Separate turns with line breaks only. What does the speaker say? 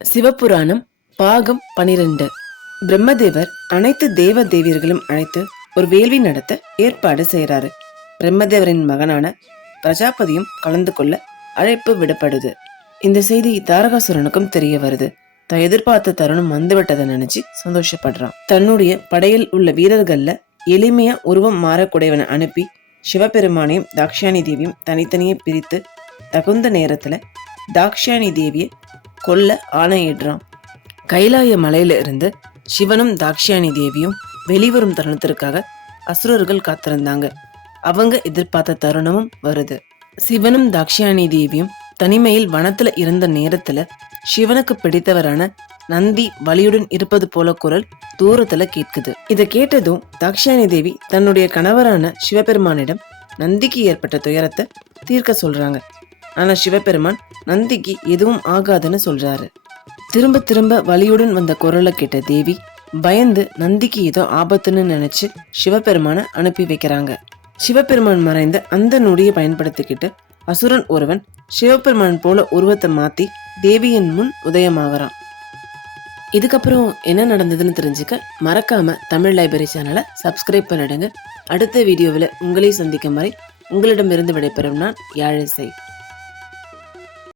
சிவபுராணம் பாகம் பனிரெண்டு. பிரம்மதேவர் அனைத்து தேவ தேவியர்களும் அழைத்து ஒரு வேள்வி நடத்த ஏற்பாடு செய்கிறாரு. பிரம்மதேவரின் மகனான பிரஜாபதியும் கலந்து கொள்ள அழைப்பு விடப்படுது. இந்த செய்தி தாரகாசுரனுக்கும் தெரிய வருது. தான் எதிர்பார்த்த தருணம் வந்துவிட்டதை நினைச்சு சந்தோஷப்படுறான். தன்னுடைய படையில் உள்ள வீரர்கள்ல எளிமையா உருவம் மாறக்கூடியவனை அனுப்பி சிவபெருமானையும் தாக்ஷாணி தேவியும் தனித்தனியே பிரித்து தகுந்த நேரத்துல தாக்ஷாயணி தேவியை கொல்ல ஆணையிடுறான் கைலாய மலையில இருந்து சிவனும் தாக்ஷாயணி தேவியும் வெளிவரும் தருணத்திற்காக அசுரர்கள் காத்திருந்தாங்க. அவங்க எதிர்பார்த்த தருணமும் வருது. சிவனும் தாக்ஷாயணி தேவியும் தனிமையில் வனத்துல இருந்த நேரத்துல சிவனுக்கு பிடித்தவரான நந்தி வலியுடன் இருப்பது போல குரல் தூரத்துல கேட்குது. இதை கேட்டதும் தாக்ஷாயணி தேவி தன்னுடைய கணவரான சிவபெருமானிடம் நந்திக்கு ஏற்பட்ட துயரத்தை தீர்க்க சொல்றாங்க. ஆனால் சிவபெருமான் நந்திக்கு எதுவும் ஆகாதுன்னு சொல்றாரு. திரும்ப திரும்ப வலியுடன் வந்த குரலை கேட்ட தேவி பயந்து நந்திக்கு ஏதோ ஆபத்துன்னு நினைச்சு சிவபெருமானை அனுப்பி வைக்கிறாங்க. சிவபெருமான் மறைந்த அந்த நொடியை பயன்படுத்திக்கிட்டு அசுரன் ஒருவன் சிவபெருமான் போல உருவத்தை மாத்தி தேவியின் முன் உதயமாகறான். இதுக்கப்புறம் என்ன நடந்ததுன்னு தெரிஞ்சுக்க மறக்காம தமிழ் லைப்ரரி சேனலை சப்ஸ்கிரைப் பண்ணிடுங்க. அடுத்த வீடியோவில் உங்களை சந்திக்கும் வரை உங்களிடமிருந்து விடைபெறும் நான் யாழிசை.